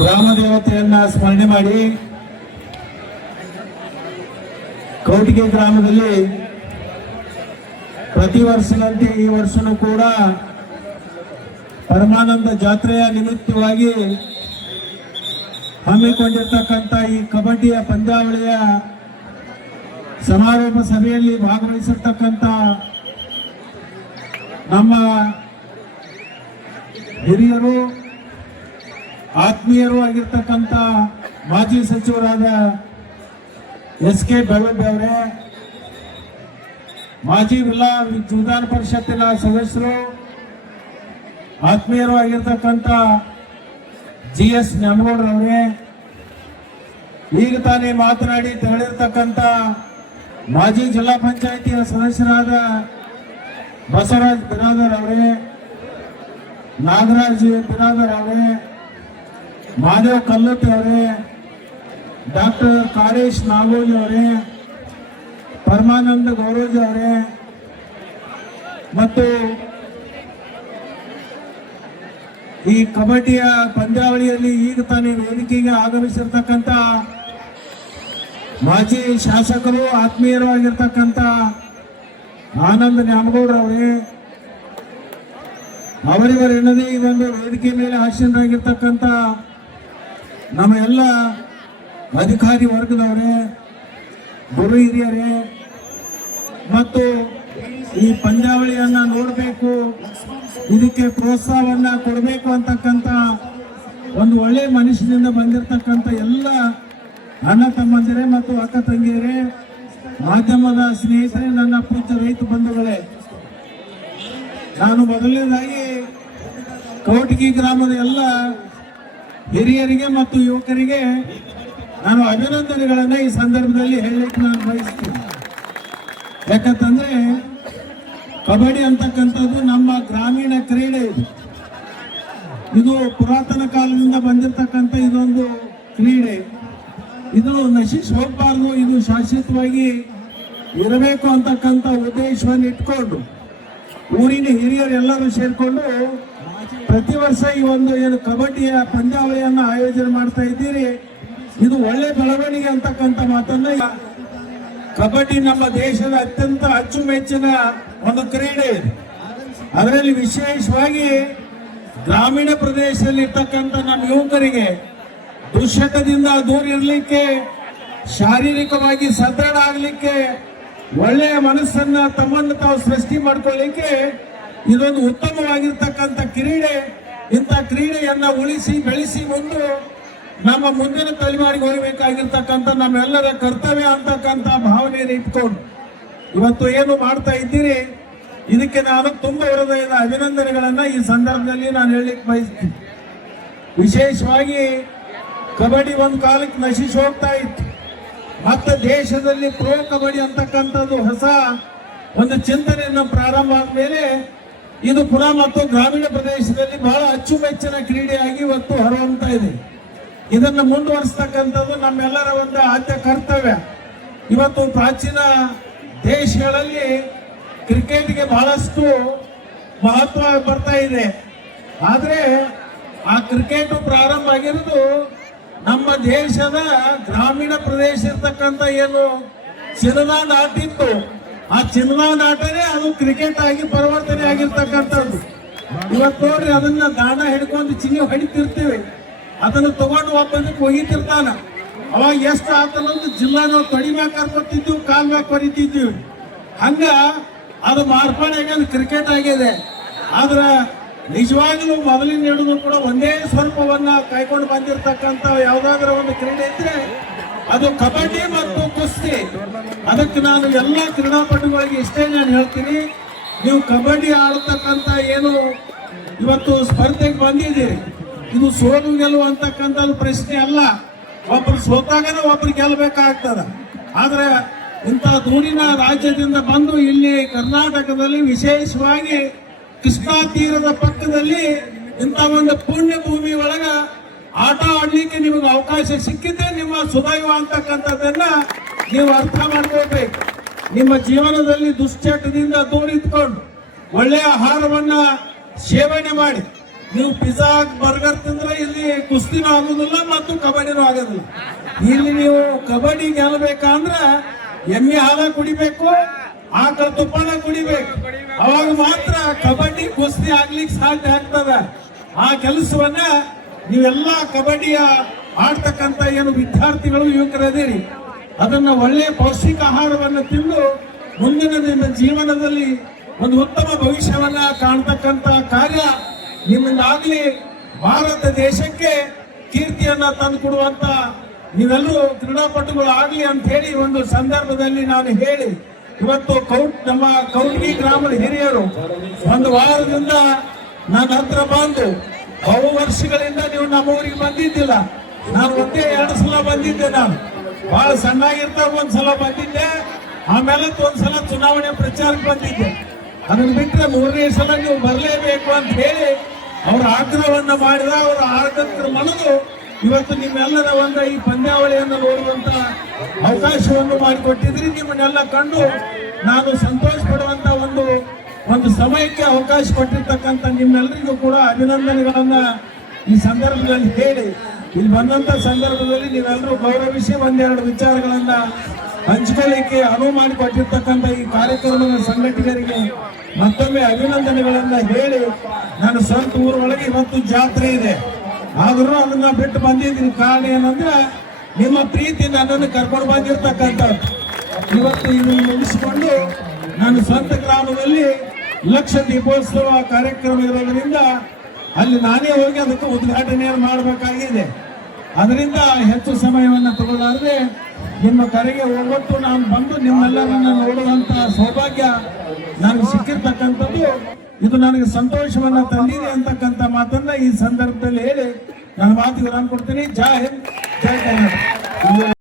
ಗ್ರಾಮ ದೇವತೆಯನ್ನ ಸ್ಮರಣೆ ಮಾಡಿ ಕೌಟಿಗೆ ಗ್ರಾಮದಲ್ಲಿ ಪ್ರತಿ ವರ್ಷದಂತೆ ಈ ವರ್ಷನೂ ಕೂಡ ಪರಮಾನಂದ ಜಾತ್ರೆಯ ನಿಮಿತ್ತವಾಗಿ ಹಮ್ಮಿಕೊಂಡಿರ್ತಕ್ಕಂಥ ಈ ಕಬಡ್ಡಿಯ ಪಂದ್ಯಾವಳಿಯ ಸಮಾರೋಪ ಸಭೆಯಲ್ಲಿ ಭಾಗವಹಿಸಿರ್ತಕ್ಕಂಥ ನಮ್ಮ ಹಿರಿಯರು ಆತ್ಮೀಯರು ಆಗಿರ್ತಕ್ಕಂಥ ಮಾಜಿ ಸಚಿವರಾದ ಎಸ್.ಕೆ. ಬೆಳವಡ್ಡಿ ಅವರೇ, ಮಾಜಿ ಜಿಲ್ಲಾ ವಿಧಾನ ಪರಿಷತ್ತಿನ ಸದಸ್ಯರು ಆತ್ಮೀಯರು ಆಗಿರ್ತಕ್ಕಂಥ ಜಿ.ಎಸ್. ನ್ಯಾಮಗೌಡರವರೇ, ಈಗ ತಾನೇ ಮಾತನಾಡಿ ತೆರಳಿರ್ತಕ್ಕಂಥ ಮಾಜಿ ಜಿಲ್ಲಾ ಪಂಚಾಯಿತಿಯ ಸದಸ್ಯರಾದ ಬಸವರಾಜ್ ಬಿರಾದರ್ ಅವರೇ, ನಾಗರಾಜ್ ಬಿರಾದರ್ ಅವರೇ, ಮಾದೇವ್ ಕಲ್ಲಟ್ಟಿ ಅವರೇ, ಡಾಕ್ಟರ್ ಕಾರೇಶ್ ನಾಗೋಜ್ ಅವರೇ, ಪರಮಾನಂದ ಗೌರೋಜ್ ಅವರೇ ಮತ್ತು ಈ ಕಬಡ್ಡಿಯ ಪಂದ್ಯಾವಳಿಯಲ್ಲಿ ಈಗ ತಾನೇ ವೇದಿಕೆಗೆ ಆಗಮಿಸಿರ್ತಕ್ಕಂಥ ಮಾಜಿ ಶಾಸಕರು ಆತ್ಮೀಯರು ಆಗಿರ್ತಕ್ಕಂಥ ಆನಂದ್ ನ್ಯಾಮಗೌಡರವರೇ, ಅವರಿವರೆನ್ನದೇ ಈ ಒಂದು ವೇದಿಕೆ ಮೇಲೆ ಆಸೀನರಾಗಿರ್ತಕ್ಕಂಥ ನಮ್ಮ ಎಲ್ಲ ಅಧಿಕಾರಿ ವರ್ಗದವರೇ, ಗುರು ಹಿರಿಯರೇ ಮತ್ತು ಈ ಪಂದ್ಯಾವಳಿಯನ್ನ ನೋಡಬೇಕು, ಇದಕ್ಕೆ ಪ್ರೋತ್ಸಾಹವನ್ನ ಕೊಡಬೇಕು ಅಂತಕ್ಕಂಥ ಒಂದು ಒಳ್ಳೆ ಮನಸ್ಸಿನಿಂದ ಬಂದಿರತಕ್ಕಂಥ ಎಲ್ಲ ಅಣ್ಣ ತಮ್ಮಂದಿರೇ ಮತ್ತು ಅಕ್ಕ ತಂಗಿಯರೇ, ಮಾಧ್ಯಮದ ಸ್ನೇಹಿತರೇ, ನನ್ನ ಪೂಜ್ಯ ರೈತ ಬಂಧುಗಳೇ, ನಾನು ಮೊದಲನೇದಾಗಿ ಕೌಟಿಗಿ ಗ್ರಾಮದ ಎಲ್ಲ ಹಿರಿಯರಿಗೆ ಮತ್ತು ಯುವಕರಿಗೆ ನಾನು ಅಭಿನಂದನೆಗಳನ್ನ ಈ ಸಂದರ್ಭದಲ್ಲಿ ಹೇಳಲಿಕ್ಕೆ ನಾನು ಬಯಸ್ತೀನಿ. ಯಾಕಂತಂದ್ರೆ ಕಬಡ್ಡಿ ಅಂತಕ್ಕಂಥದ್ದು ನಮ್ಮ ಗ್ರಾಮೀಣ ಕ್ರೀಡೆ. ಇದು ಪುರಾತನ ಕಾಲದಿಂದ ಬಂದಿರತಕ್ಕಂಥ ಇದೊಂದು ಕ್ರೀಡೆ. ಇದು ನಶಿಸಿ ಹೋಗಬಾರ್ದು, ಇದು ಶಾಶ್ವತವಾಗಿ ಇರಬೇಕು ಅಂತಕ್ಕಂಥ ಉದ್ದೇಶವನ್ನು ಇಟ್ಕೊಂಡು ಊರಿನ ಹಿರಿಯರೆಲ್ಲರೂ ಸೇರಿಕೊಂಡು ಪ್ರತಿ ವರ್ಷ ಈ ಒಂದು ಏನು ಕಬಡ್ಡಿಯ ಪಂದ್ಯಾವಳಿಯನ್ನು ಆಯೋಜನೆ ಮಾಡ್ತಾ ಇದ್ದೀರಿ. ಇದು ಒಳ್ಳೆ ಬೆಳವಣಿಗೆ ಅಂತಕ್ಕಂಥ ಮಾತನ್ನ, ಕಬಡ್ಡಿ ನಮ್ಮ ದೇಶದ ಅತ್ಯಂತ ಅಚ್ಚುಮೆಚ್ಚಿನ ಒಂದು ಕ್ರೀಡೆ. ಅದರಲ್ಲಿ ವಿಶೇಷವಾಗಿ ಗ್ರಾಮೀಣ ಪ್ರದೇಶದಲ್ಲಿ ಇರ್ತಕ್ಕಂಥ ನಮ್ಮ ಯುವಕರಿಗೆ ದುಶ್ಚಟದಿಂದ ದೂರ ಇರಲಿಕ್ಕೆ, ಶಾರೀರಿಕವಾಗಿ ಸದೃಢ ಆಗಲಿಕ್ಕೆ, ಒಳ್ಳೆಯ ಮನಸ್ಸನ್ನ ತಮ್ಮನ್ನು ತಾವು ಸೃಷ್ಟಿ ಮಾಡ್ಕೊಳ್ಳಿಕ್ಕೆ ಇದೊಂದು ಉತ್ತಮವಾಗಿರ್ತಕ್ಕಂಥ ಕ್ರೀಡೆ. ಇಂಥ ಕ್ರೀಡೆಯನ್ನ ಉಳಿಸಿ ಬೆಳೆಸಿ ಮುಂದೆ ನಮ್ಮ ಮುಂದಿನ ತಲೆಮಾರಿಗೆ ಹೋಗಬೇಕಾಗಿರ್ತಕ್ಕಂಥ ನಮ್ಮೆಲ್ಲರ ಕರ್ತವ್ಯ ಅಂತಕ್ಕಂಥ ಭಾವನೆಯನ್ನು ಇಟ್ಕೊಂಡು ಇವತ್ತು ಏನು ಮಾಡ್ತಾ ಇದ್ದೀರಿ, ಇದಕ್ಕೆ ನಾನು ತುಂಬ ಹೃದಯದ ಅಭಿನಂದನೆಗಳನ್ನ ಈ ಸಂದರ್ಭದಲ್ಲಿ ನಾನು ಹೇಳಲಿಕ್ಕೆ ಬಯಸ್ತೀನಿ. ವಿಶೇಷವಾಗಿ ಕಬಡ್ಡಿ ಒಂದು ಕಾಲಕ್ಕೆ ನಶಿಸಿ ಹೋಗ್ತಾ ಇತ್ತು. ಮತ್ತೆ ದೇಶದಲ್ಲಿ ಪ್ರೋ ಕಬಡ್ಡಿ ಅಂತಕ್ಕಂಥದ್ದು ಹೊಸ ಒಂದು ಚಿಂತನೆಯನ್ನು ಪ್ರಾರಂಭ ಆದ ಮೇಲೆ ಇದು ಪುನಃ ಮತ್ತು ಗ್ರಾಮೀಣ ಪ್ರದೇಶದಲ್ಲಿ ಬಹಳ ಅಚ್ಚುಮೆಚ್ಚಿನ ಕ್ರೀಡೆಯಾಗಿ ಇವತ್ತು ಹೊರಹೊಮ್ತಾ ಇದೆ. ಇದನ್ನು ಮುಂದುವರಿಸ್ತಕ್ಕಂಥದ್ದು ನಮ್ಮೆಲ್ಲರ ಒಂದು ಆದ್ಯ ಕರ್ತವ್ಯ. ಇವತ್ತು ಪ್ರಾಚೀನ ದೇಶಗಳಲ್ಲಿ ಕ್ರಿಕೆಟ್ಗೆ ಬಹಳಷ್ಟು ಮಹತ್ವ ಬರ್ತಾ ಇದೆ. ಆದರೆ ಆ ಕ್ರಿಕೆಟ್ ಪ್ರಾರಂಭ ಆಗಿರೋದು ನಮ್ಮ ದೇಶದ ಗ್ರಾಮೀಣ ಪ್ರದೇಶ ಇರ್ತಕ್ಕಂಥ ಏನು ಚಿನ್ನದ ನಾಟಿತ್ತು, ಆ ಚಿನ್ನದ ನಾಟನೇ ಅದು ಕ್ರಿಕೆಟ್ ಆಗಿ ಪರಿವರ್ತನೆ ಆಗಿರ್ತಕ್ಕಂಥದ್ದು. ಇವತ್ತು ನೋಡ್ರಿ, ಅದನ್ನ ದಾಣ ಹಿಡ್ಕೊಂಡು ಚಿನ್ನ ಹೊಡಿತಿರ್ತೀವಿ, ಅದನ್ನು ತಗೊಂಡು ಒಬ್ಬಂದಕ್ಕೆ ಒಗಿತಿರ್ತಾನ. ಅವಾಗ ಎಷ್ಟು ಆತನೊಂದು ಜಿಲ್ಲಾ ನಾವು ತೊಡಿ ಮ್ಯಾಗ ಕರ್ಕೊತಿದ್ವಿ, ಕಾಲ್ ಮ್ಯಾಗ ಕೊರಿತಿದ್ದೀವಿ. ಹಂಗ ಅದು ಮಾರ್ಪಾಡಾಗಿ ಕ್ರಿಕೆಟ್ ಆಗಿದೆ. ಆದ್ರೆ ನಿಜವಾಗ್ಲೂ ಮೊದಲಿನ ಹಿಡಿದು ಕೂಡ ಒಂದೇ ಸ್ವರೂಪವನ್ನ ಕೈಕೊಂಡು ಬಂದಿರತಕ್ಕಂಥ ಯಾವ್ದಾದ್ರೂ ಒಂದು ಕ್ರೀಡೆ ಇದ್ರೆ ಅದು ಕಬಡ್ಡಿ ಮತ್ತು ಕುಸ್ತಿ. ಅದಕ್ಕೆ ನಾನು ಎಲ್ಲ ಕ್ರೀಡಾಪಟುಗಳಿಗೆ ಇಷ್ಟೇ ನಾನು ಹೇಳ್ತೀನಿ, ನೀವು ಕಬಡ್ಡಿ ಆಡತಕ್ಕಂಥ ಏನು ಇವತ್ತು ಸ್ಪರ್ಧೆಗೆ ಬಂದಿದ್ದೀರಿ, ಇದು ಸೋಲು ಗೆಲುವು ಅಂತಕ್ಕಂಥದ್ದು ಪ್ರಶ್ನೆ ಅಲ್ಲ. ಒಬ್ರು ಸೋತಾಗನ ಒಬ್ರು ಗೆಲ್ಲಬೇಕಾಗ್ತದ. ಆದ್ರೆ ಇಂಥ ದೂರಿನ ರಾಜ್ಯದಿಂದ ಬಂದು ಇಲ್ಲಿ ಕರ್ನಾಟಕದಲ್ಲಿ ವಿಶೇಷವಾಗಿ ಕೃಷ್ಣಾ ತೀರದ ಪಕ್ಕದಲ್ಲಿ ಇಂಥ ಒಂದು ಪುಣ್ಯ ಭೂಮಿ ಒಳಗ ಆಟ ಆಡ್ಲಿಕ್ಕೆ ನಿಮಗೆ ಅವಕಾಶ ಸಿಕ್ಕಿದ್ದೆ ನಿಮ್ಮ ಸುದೈವ ಅಂತಕ್ಕಂಥದ್ದನ್ನ ನೀವು ಅರ್ಥ ಮಾಡ್ಕೋಬೇಕು. ನಿಮ್ಮ ಜೀವನದಲ್ಲಿ ದುಶ್ಚಟದಿಂದ ದೂರ ಇದ್ಕೊಂಡು ಒಳ್ಳೆಯ ಆಹಾರವನ್ನ ಸೇವನೆ ಮಾಡಿ ನೀವು ಪಿಜ್ಜಾ ಬರ್ಗರ್ ತಿಂದ್ರೆ ಇಲ್ಲಿ ಕುಸ್ತಿನೂ ಆಗೋದಿಲ್ಲ ಮತ್ತು ಕಬಡ್ಡಿನೂ ಆಗೋದಿಲ್ಲ. ಇಲ್ಲಿ ನೀವು ಕಬಡ್ಡಿ ಗೆಲ್ಲಬೇಕಂದ್ರೆ ಎಮ್ಮೆ ಹಾಲ ಕುಡಿಬೇಕು, ಆಕಳ ತುಪ್ಪನ ಕುಡಿಬೇಕು. ಅವಾಗ ಮಾತ್ರ ಕಬಡ್ಡಿ ಕುಸ್ತಿ ಆಗ್ಲಿಕ್ಕೆ ಸಾಧ್ಯ ಆಗ್ತದ. ಆ ಕೆಲಸವನ್ನ ನೀವೆಲ್ಲ ಕಬಡ್ಡಿಯ ಆಡ್ತಕ್ಕಂತ ಏನು ವಿದ್ಯಾರ್ಥಿಗಳು ಯುವಕರದಿರಿ, ಅದನ್ನ ಒಳ್ಳೆಯ ಪೌಷ್ಟಿಕ ಆಹಾರವನ್ನು ತಿಂದು ಮುಂದಿನ ನಿಮ್ಮ ಜೀವನದಲ್ಲಿ ಒಂದು ಉತ್ತಮ ಭವಿಷ್ಯವನ್ನ ಕಾಣ್ತಕ್ಕಂತ ಕಾರ್ಯ ನಿಮ್ಮಿಂದಾಗ್ಲಿ. ಭಾರತ ದೇಶಕ್ಕೆ ಕೀರ್ತಿಯನ್ನ ತಂದುಕೊಡುವಂತ ನೀವೆಲ್ಲರೂ ಕ್ರೀಡಾಪಟುಗಳು ಆಗ್ಲಿ ಅಂತ ಹೇಳಿ ಒಂದು ಸಂದರ್ಭದಲ್ಲಿ ನಾನು ಹೇಳಿ, ಇವತ್ತು ನಮ್ಮ ಕೌಟ್ಗಿ ಗ್ರಾಮದ ಹಿರಿಯರು ಒಂದು ವಾರದಿಂದ ನನ್ನ ಹತ್ರ ಬಂದು, ಬಹು ವರ್ಷಗಳಿಂದ ನೀವು ನಮ್ಮ ಊರಿಗೆ ಬಂದಿದ್ದಿಲ್ಲ, ನಾನು ಒಂದೇ 2 ಸಲ ಬಂದಿದ್ದೆ. ನಾನು ಬಹಳ ಸಣ್ಣಾಗಿರ್ತಾಗ ಒಂದ್ಸಲ ಬಂದಿದ್ದೆ, ಆಮೇಲೆ ಒಂದ್ಸಲ ಚುನಾವಣೆ ಪ್ರಚಾರಕ್ಕೆ ಬಂದಿದ್ದೆ. ಅದನ್ನ ಬಿಟ್ಟರೆ 3ನೇ ಸಲ ನೀವು ಬರಲೇಬೇಕು ಅಂತ ಹೇಳಿ ಅವರ ಆಗ್ರಹವನ್ನ ಮಾಡಿದ. ಅವರ ಆಡಳಿತರ ಮನದು ಇವತ್ತು ನಿಮ್ಮೆಲ್ಲರ ಒಂದು ಈ ಪಂದ್ಯಾವಳಿಯನ್ನು ನೋಡುವಂತ ಅವಕಾಶವನ್ನು ಮಾಡಿಕೊಟ್ಟಿದ್ರಿ. ನಿಮ್ಮನ್ನೆಲ್ಲ ಕಂಡು ನಾನು ಸಂತೋಷ ಪಡುವಂತ ಒಂದು ಸಮಯಕ್ಕೆ ಅವಕಾಶ ಕೊಟ್ಟಿರ್ತಕ್ಕಂಥ ನಿಮ್ಮೆಲ್ಲರಿಗೂ ಕೂಡ ಅಭಿನಂದನೆಗಳನ್ನ ಈ ಸಂದರ್ಭದಲ್ಲಿ ಹೇಳಿ, ಇಲ್ಲಿ ಬಂದಂತ ಸಂದರ್ಭದಲ್ಲಿ ನೀವೆಲ್ಲರೂ ಗೌರವಿಸಿ 1-2 ವಿಚಾರಗಳನ್ನ ಹಂಚಿಕೊಳ್ಳಿಕ್ಕೆ ಅನುವು ಮಾಡಿಕೊಟ್ಟಿರ್ತಕ್ಕಂಥ ಈ ಕಾರ್ಯಕ್ರಮದ ಸಂಘಟಕರಿಗೆ ಮತ್ತೊಮ್ಮೆ ಅಭಿನಂದನೆಗಳನ್ನ ಹೇಳಿ, ನಾನು ಸ್ವಂತ ಊರೊಳಗೆ ಇವತ್ತು ಜಾತ್ರೆ ಇದೆ, ಆದ್ರೂ ಅದನ್ನ ಬಿಟ್ಟು ಬಂದಿದ್ದೀನಿ. ಕಾರಣ ಏನಂದ್ರೆ ನಿಮ್ಮ ಪ್ರೀತಿ ನನ್ನನ್ನು ಕರ್ಕೊಂಡು ಬಂದಿರ್ತಕ್ಕಂಥದ್ದು. ಇವತ್ತು ಇದನ್ನು ಮುಗಿಸಿಕೊಂಡು ನಾನು ಸ್ವಂತ ಗ್ರಾಮದಲ್ಲಿ ಲಕ್ಷ ದೀಪೋತ್ಸವ ಕಾರ್ಯಕ್ರಮ ಇರೋದ್ರಿಂದ ಅಲ್ಲಿ ನಾನೇ ಹೋಗಿ ಅದಕ್ಕೆ ಉದ್ಘಾಟನೆಯನ್ನು ಮಾಡಬೇಕಾಗಿದೆ. ಅದರಿಂದ ಹೆಚ್ಚು ಸಮಯವನ್ನು ತಗೊಳ್ಳಾದ್ರೆ ನಿಮ್ಮ ಕರೆಗೆ ಹೋಗೊಟ್ಟು ನಾನು ಬಂದು ನಿಮ್ಮೆಲ್ಲರನ್ನ ನೋಡುವಂತ ಸೌಭಾಗ್ಯ ನನಗೆ ಸಿಕ್ಕಿರ್ತಕ್ಕಂಥದ್ದು. ಇದು ನನಗೆ ಸಂತೋಷವನ್ನ ತಂದಿದೆ ಅಂತಕ್ಕಂಥ ಮಾತನ್ನ ಈ ಸಂದರ್ಭದಲ್ಲಿ ಹೇಳಿ ನನ್ನ ಮಾತಿಗೆ ನಾನು ಕೊಡ್ತೀನಿ. ಜೈ ಹಿಂದ್, ಜೈ ಕರ್ನಾಟಕ.